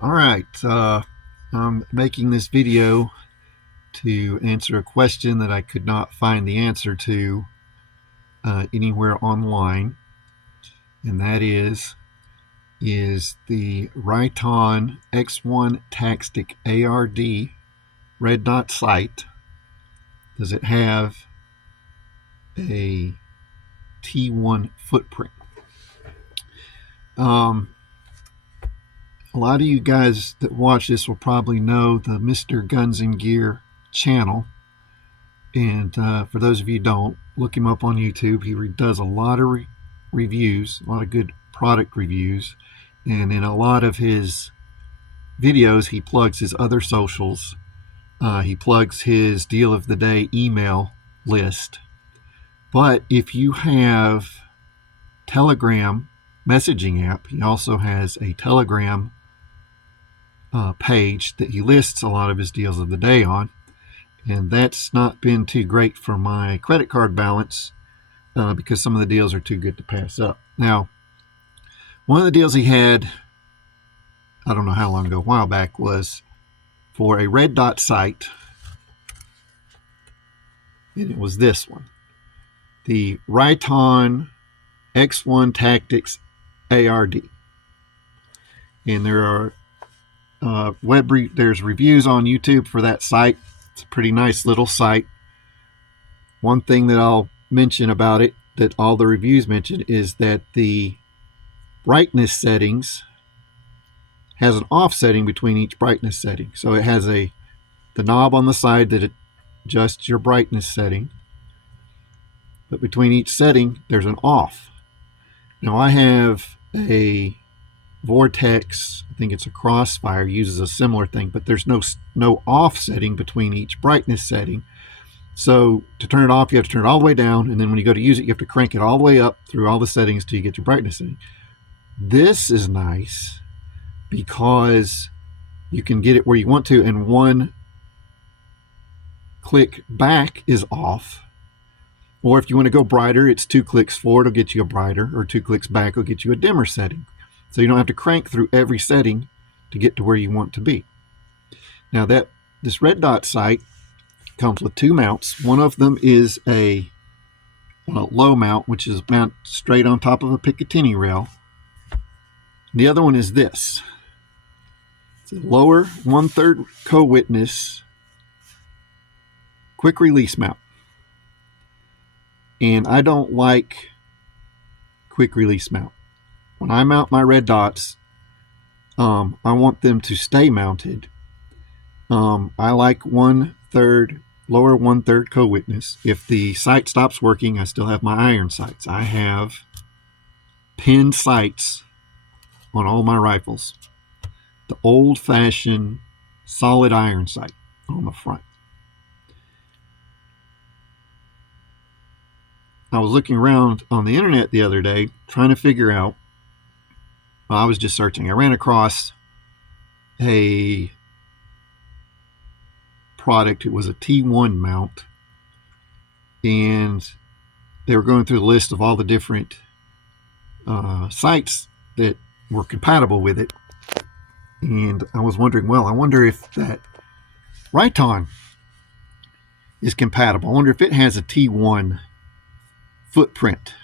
All right, I'm making this video to answer a question that I could not find the answer to anywhere online, and that is the Riton X1 Tactix ARD red dot sight, does it have a T1 footprint? A lot of you guys that watch this will probably know the Mr. Guns and Gear channel. And for those of you who don't, look him up on YouTube. He does a lot of reviews, a lot of good product reviews. And in a lot of his videos, he plugs his other socials. He plugs his deal of the day email list. But if you have Telegram messaging app, he also has a Telegram page that he lists a lot of his deals of the day on. And that's not been too great for my credit card balance because some of the deals are too good to pass up. Now, one of the deals he had, I don't know how long ago, a while back, was for a red dot sight. And it was this one, the Riton X1 Tactix ARD. And there are there's reviews on YouTube for that site. It's a pretty nice little site. One thing that I'll mention about it that all the reviews mention is that the brightness settings has an offsetting between each brightness setting. So it has the knob on the side that adjusts your brightness setting, but between each setting there's an off. Now I have a Vortex, I think it's a Crossfire, uses a similar thing, but there's no offsetting between each brightness setting. So to turn it off, you have to turn it all the way down, and then when you go to use it, you have to crank it all the way up through all the settings till you get your brightness setting. This is nice because you can get it where you want to, and one click back is off. Or if you want to go brighter, it's 2 clicks forward will get you a brighter, or 2 clicks back will get you a dimmer setting. So you don't have to crank through every setting to get to where you want to be. Now this red dot sight comes with 2 mounts. One of them is a low mount, which is mounted straight on top of a Picatinny rail. The other one is this. It's a lower 1/3 co-witness quick release mount. And I don't like quick release mount. When I mount my red dots, I want them to stay mounted. I like 1/3, lower 1/3 co-witness. If the sight stops working, I still have my iron sights. I have pinned sights on all my rifles. The old-fashioned solid iron sight on the front. I was looking around on the internet the other day trying to figure out, I was just searching. I ran across a product. It was a T1 mount, and they were going through the list of all the different sights that were compatible with it. And I was wondering, well, I wonder if that Riton is compatible. I wonder if it has a T1 footprint.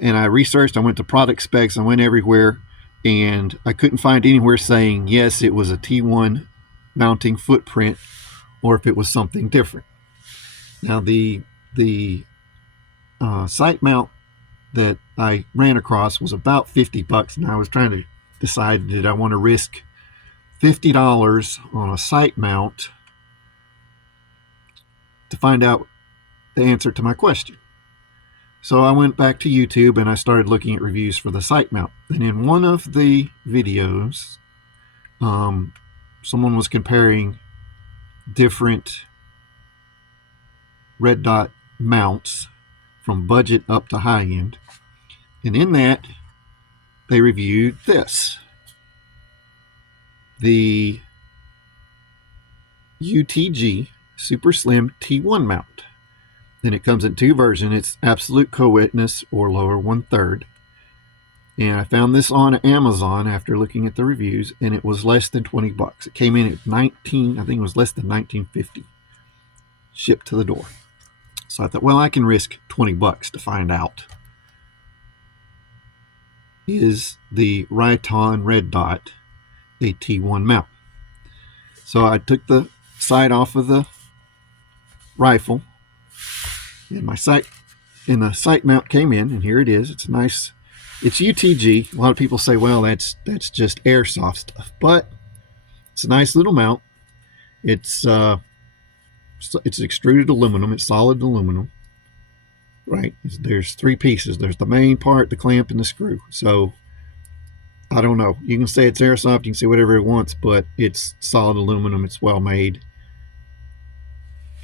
And I researched, I went to product specs, I went everywhere, and I couldn't find anywhere saying yes, it was a T1 mounting footprint, or if it was something different. Now the sight mount that I ran across was about $50, and I was trying to decide, did I want to risk $50 on a sight mount to find out the answer to my question? So I went back to YouTube and I started looking at reviews for the sight mount. And in one of the videos, someone was comparing different red dot mounts from budget up to high end. And in that, they reviewed this. The UTG Super Slim T1 mount. And it comes in 2 versions. It's absolute co-witness or lower 1/3. And I found this on Amazon after looking at the reviews, and it was less than 20 bucks. It came in at 19, I think it was less than 19.50 shipped to the door. So I thought, well, I can risk 20 bucks to find out. Is the Riton red dot a T1 mount? So I took the sight off of the rifle, and my sight and the sight mount came in, and here it is. It's nice. It's UTG. A lot of people say, well, that's just airsoft stuff, but it's a nice little mount. It's extruded aluminum. It's solid aluminum, right? There's three pieces. There's the main part, the clamp, and the screw. So I don't know. You can say it's airsoft. You can say whatever it wants, but it's solid aluminum. It's well made.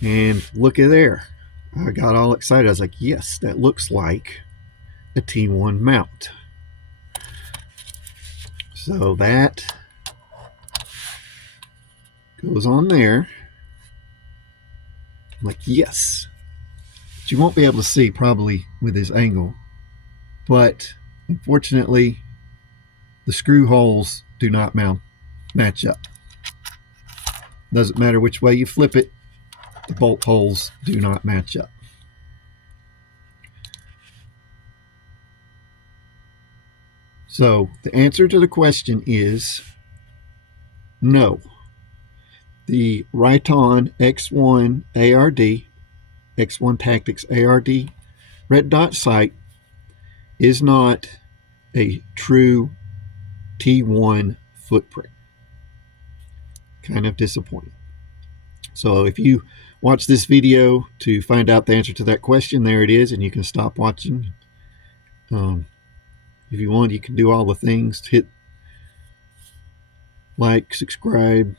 And look at there. I got all excited. I was like, yes, that looks like a T1 mount. So that goes on there. I'm like, yes. But you won't be able to see probably with this angle. But unfortunately, the screw holes do not match up. Doesn't matter which way you flip it, the bolt holes do not match up. So the answer to the question is no. The Riton X1 ARD, X1 Tactix ARD red dot sight is not a true T1 footprint. Kind of disappointing. So if you watch this video to find out the answer to that question, there it is, and you can stop watching. If you want, you can do all the things. Hit like, subscribe,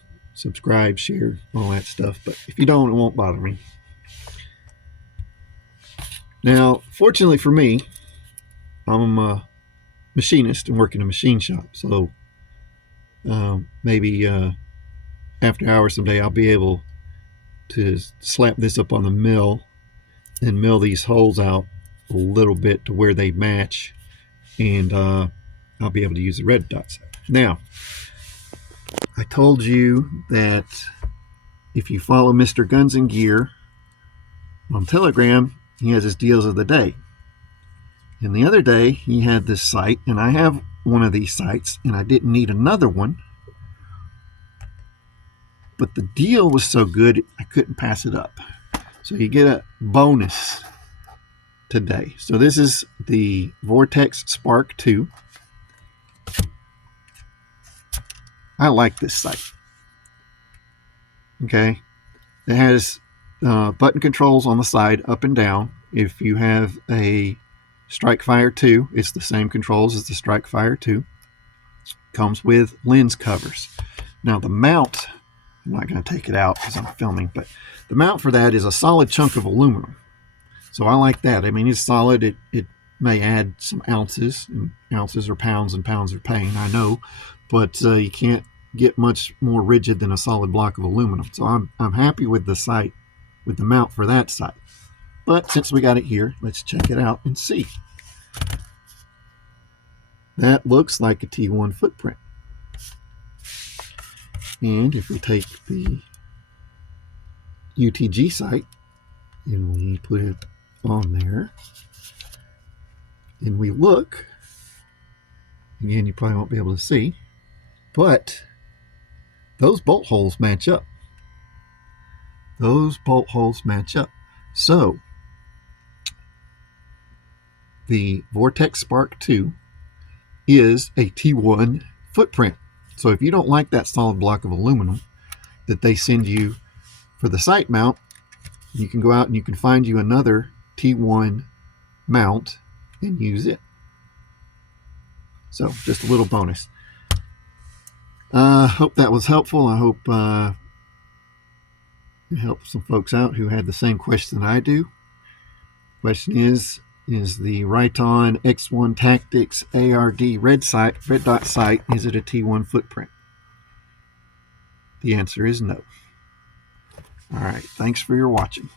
share, all that stuff. But if you don't, it won't bother me. Now, fortunately for me, I'm a machinist and work in a machine shop. So maybe after hours someday, I'll be able to slap this up on the mill and mill these holes out a little bit to where they match. And I'll be able to use the red dot sight. Now, I told you that if you follow Mr. Guns and Gear on Telegram, he has his deals of the day. And the other day, he had this sight, and I have one of these sights, and I didn't need another one. But the deal was so good, I couldn't pass it up. So you get a bonus today. So this is the Vortex Spark 2. I like this sight. Okay. It has button controls on the side, up and down. If you have a Strike Fire 2, it's the same controls as the Strike Fire 2. Comes with lens covers. Now the mount, I'm not going to take it out because I'm filming, but the mount for that is a solid chunk of aluminum. So I like that. I mean, it's solid. It may add some ounces, and ounces are pounds, and pounds are pain, I know, but you can't get much more rigid than a solid block of aluminum. So I'm happy with the sight, with the mount for that sight. But since we got it here, let's check it out and see. That looks like a T1 footprint. And if we take the UTG sight and we put it on there and we look, again, you probably won't be able to see, but those bolt holes match up. Those bolt holes match up. So the Vortex Spark 2 is a T1 footprint. So if you don't like that solid block of aluminum that they send you for the sight mount, you can go out and you can find you another T1 mount and use it. So just a little bonus. Hope that was helpful. I hope it helped some folks out who had the same question I do. Question is the Riton X1 Tactix ARD red dot sight, is it a T1 footprint? The answer is no. All right, thanks for your watching.